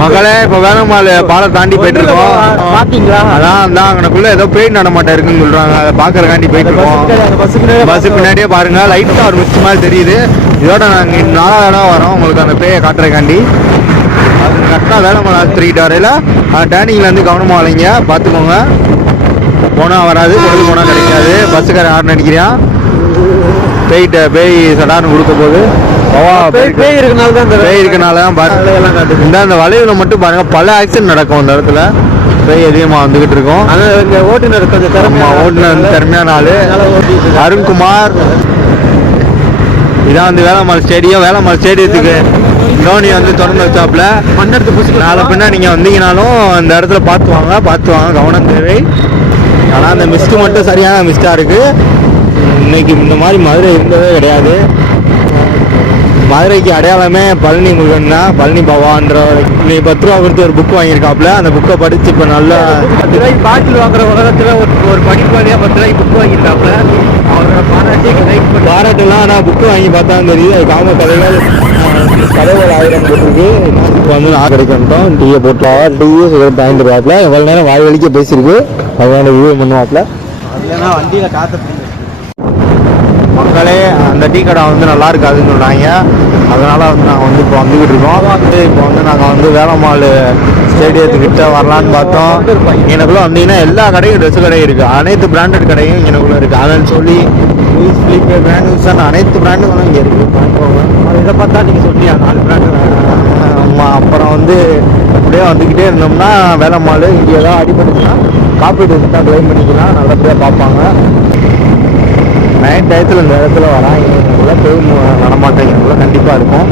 மகளே இப்ப வேலம்மாள் பாலம் தாண்டி போயிட்டு இருக்கோம். பாத்தீங்களா? அதான் அங்கனக்குள்ள ஏதோ பேய் நடமாட்டம் இருக்குன்னு சொல்றாங்க. அதை பாக்குறக்காண்டி போயிட்டு இருக்கோம். பஸ் பின்னாடியே பாருங்க, லைட்டா ஒரு மிஸ்ட் மாதிரி தெரியுது. இதோட நாங்க 4வது இடம் வரோம் உங்களுக்கு அந்த பேயை காட்டுறக்காண்டி. அது கரெக்டா வேலம்மாள் ஆஸ்பத்திரிக்கிட்ட வரையில டேனிங்ல இருந்து கவனமா வளைங்க, பாத்துக்கோங்க. போனா வராது, பொழுது போனா கிடைக்காது. பஸ்ஸுக்கார ஹார்ன் அடிக்கிறான். பேய் சடான்னு கொடுக்க போகுது. பேய் இருக்கனால தான் பாருங்க. இந்த வளைவுல மட்டும் பாருங்க, பல ஆக்சிடென்ட் நடக்கும் இந்த இடத்துல. பேய் அதிகமா வந்துகிட்டு இருக்கோம். ஓட்டுநர் கொஞ்சம் ஓட்டுநர் திறமையான ஆளு அருண்குமார். இதான் வந்து வேலம்மாள் ஸ்டேடியம். வேலம்மாள் ஸ்டேடியத்துக்கு தோனி வந்து திறந்து வச்சாப்புல. நாளை பின்னா நீங்க வந்தீங்கனாலும் இந்த இடத்துல பார்த்து வாங்க, கவனம் தேவை. ஆனால் அந்த மிஸ்ட்டு மட்டும் சரியான மிஸ்டாக இருக்கு. இன்னைக்கு இந்த மாதிரி மதுரை இருந்ததே கிடையாது. மதுரைக்கு அடையாளமே பழனி முருகன் தான். பழனி பவான்ற இன்னைக்கு 10 ரூபா கொடுத்து ஒரு புக் வாங்கியிருக்காப்புல. அந்த புக்கை படித்து இப்போ நல்லா 10 ரூபாய்க்கு பாட்டில் வாங்குற உலகத்தில் ஒரு படிப்பாளியாக 10 ரூபாய்க்கு புக் வாங்கியிருக்காப்புல. அவரோட பாராட்டுலாம். ஆனால் புக்கு வாங்கி பார்த்தா தெரியுது அது காம கதைகள் 1000 போட்டிருக்கு. இப்போ வந்து நான் கிடைக்கணும். டீயை போட்டோம், டீயை வாங்கிட்டு இருக்காப்புல. எவ்வளோ நேரம் வாய் வலிக்க பேசியிருக்கு. அதனால வியூ பண்ணுவாப்புல. இல்லைன்னா வண்டியில் காற்று மக்களே அந்த டீ கடை வந்து நல்லா இருக்காதுன்னு சொல்கிறாங்க. அதனால் வந்து நாங்கள் வந்து இப்போ வந்துக்கிட்டு இருக்கோம். இப்போ வந்து நாங்கள் வந்து வேலம்மாள் ஸ்டேடியத்துக்கிட்ட வரலான்னு பார்த்தோம். எனக்குள்ளே வந்தீங்கன்னா எல்லா கடையும் ட்ரெஸ்ஸு கடை இருக்குது. அனைத்து பிராண்டட் கடையும் எனக்குள்ளே இருக்குது. அதன்னு சொல்லி ஸ்லீப்பர் பிராண்ட் அனைத்து பிராண்டுகளும் இங்கே இருக்குது. இதை பார்த்தா நீங்கள் சொன்னீங்க 4 பிராண்டு. ஆமாம். அப்புறம் வந்து அப்படியே வந்துக்கிட்டே இருந்தோம்னா வேலம்மாள் இங்கே ஏதாவது அடிபட்டுச்சுன்னா காப்பீட்டு தான் கிளைம் பண்ணிக்கலாம். நல்லபடியாக பார்ப்பாங்க. நைட் டயத்தில் இந்த இடத்துல வராங்க பேய் நடமாட்டேங்கிறதுல கண்டிப்பாக இருக்கும்.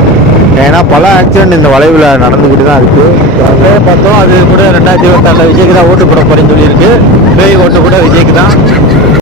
ஏன்னா பல ஆக்சிடென்ட் இந்த வளைவில் நடந்துக்கிட்டு தான் இருக்குது. பார்த்தோம் அது கூட 2026 விஜய்க்கு தான் ஓட்டு போட போறேன்னு சொல்லியிருக்கு. பேய் ஓட்டு கூட விஜய்க்கு தான்.